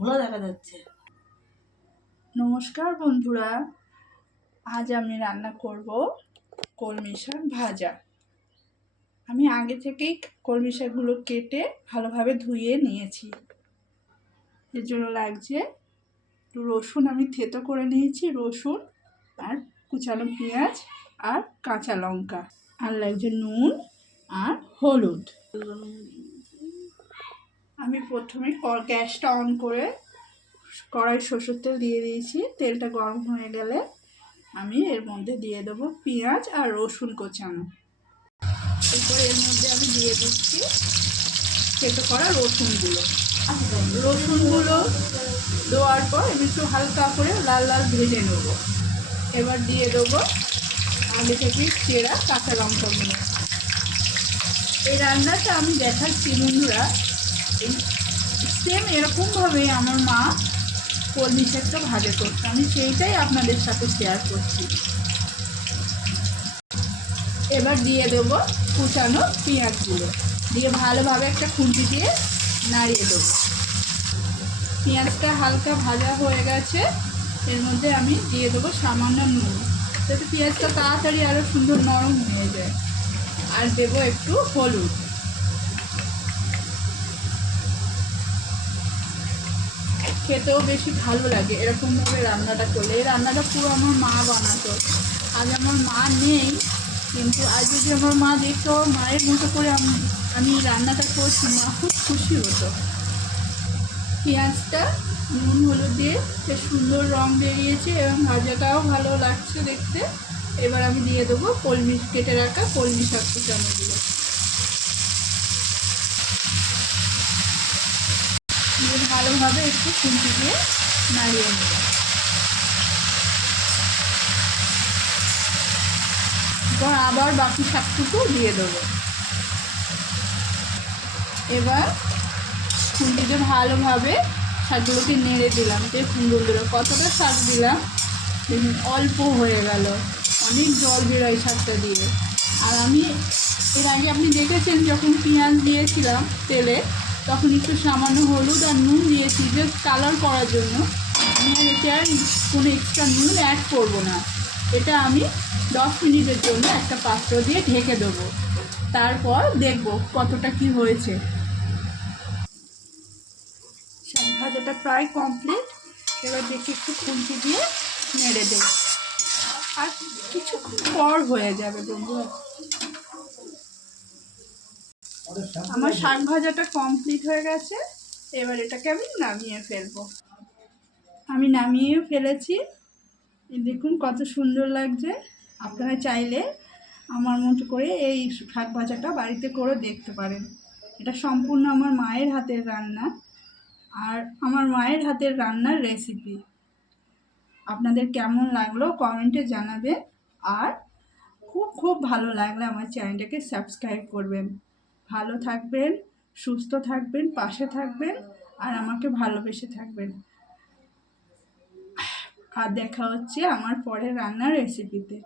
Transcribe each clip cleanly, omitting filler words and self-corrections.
খোলা দেখা যাচ্ছে। নমস্কার বন্ধুরা, আজ আমি রান্না করব কলমি শাক ভাজা। আমি আগে থেকেই কলমি শাকগুলো কেটে ভালোভাবে ধুয়ে নিয়েছি। এর জন্য লাগছে একটু রসুন, আমি থেতো করে নিয়েছি রসুন, আর কুচানো পেঁয়াজ আর কাঁচা লঙ্কা, আর লাগছে নুন আর হলুদ। আমি প্রথমে গ্যাসটা অন করে কড়াই সরষের তেল দিয়ে দিয়েছি। তেলটা গরম হয়ে গেলে আমি এর মধ্যে দিয়ে দেবো পেঁয়াজ আর রসুন কোচানো। এরপর এর মধ্যে আমি দিয়ে দিচ্ছি থেতো করা রসুনগুলো। দেওয়ার পর আমি একটু হালকা করে লাল লাল ভেজে নেব। এবার দিয়ে দেবো আগে থেকে চেরা কাঁচা লঙ্কাগুলো। এই রান্নাটা আমি দেখাচ্ছি বন্ধুরা, সেম এরকমভাবেই আমার মা কলমি শাকটা ভাজা করছে, আমি সেইটাই আপনাদের সাথে শেয়ার করছি। এবার দিয়ে দেবো কুচানো পেঁয়াজগুলো, দিয়ে ভালোভাবে একটা খুন্তি দিয়ে নাড়িয়ে দেবো। পেঁয়াজটা হালকা ভাজা হয়ে গেছে, এর মধ্যে আমি দিয়ে দেবো সামান্য নুন, যাতে পেঁয়াজটা তাড়াতাড়ি আরও সুন্দর নরম হয়ে যায়। আর দেবো একটু হলুদ। খেতেও বেশি ভালো লাগে এরকমভাবে রান্নাটা করলে। এই রান্নাটা পুরো আমার মা বানাতো। আজ আমার মা নেই, কিন্তু আজ যদি আমার মা দেখতো মায়ের মতো করে আমি রান্নাটা করছি, মা খুব খুশি হতো। পেঁয়াজটা নুন হলুদ দিয়ে বেশ সুন্দর রং বেরিয়েছে এবং ভাজাটাও ভালো লাগছে দেখতে। এবার আমি দিয়ে দেবো কেটে রাখা কলমি শাক কুচানোগুলো। ভালোভাবে একটু খুন্তি দিয়ে নাড়িয়ে নেব। এবার আবার বাকি শাকটুকু দিয়ে দেবো। এবার খুন্তিতে ভালোভাবে শাকগুলোকে নেড়ে দিলাম। দেখুন বন্ধুরা কতটা শাক দিলাম, দেখুন অল্প হয়ে গেল, অনেক জল বেরোয় শাকটা দিয়ে। আর আমি এর আগে আপনি দেখেছেন যখন পেঁয়াজ দিয়েছিলাম তেলে, তখন একটু সামান্য হলুদ আর নুন দিয়েছি জাস্ট কালার করার জন্য। আমি আর এতে আর কোনো এক্সট্রা নুন অ্যাড করব না। এটা আমি 10 মিনিটের জন্য একটা পাত্র দিয়ে ঢেকে দেবো, তারপর দেখব কতটা কি হয়েছে। শাক ভাজাটা প্রায় কমপ্লিট। এবার দেখি একটু খুন্তি দিয়ে নেড়ে দেব, আর কিছুক্ষণ পর হয়ে যাবে বন্ধুরা। আমার শাক ভাজাটা কমপ্লিট হয়ে গেছে। এবার এটাকে আমি নামিয়ে ফেলবো। আমি নামিয়ে ফেলেছি, দেখুন কত সুন্দর লাগছে। আপনারা চাইলে আমার মতো করে এই শাক ভাজাটা বাড়িতে করে দেখতে পারেন। এটা সম্পূর্ণ আমার মায়ের হাতের রান্না, আর আমার মায়ের হাতের রান্নার রেসিপি। আপনাদের কেমন লাগলো কমেন্টে জানাবেন, আর খুব খুব ভালো লাগলে আমার চ্যানেলটাকে সাবস্ক্রাইব করবেন। ভালো থাকবেন, সুস্থ থাকবেন, পাশে থাকবেন, আর আমাকে ভালোবেসে থাকবেন। আর দেখা হচ্ছে আমার পরের রান্নার রেসিপিতে।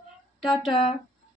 টাটা।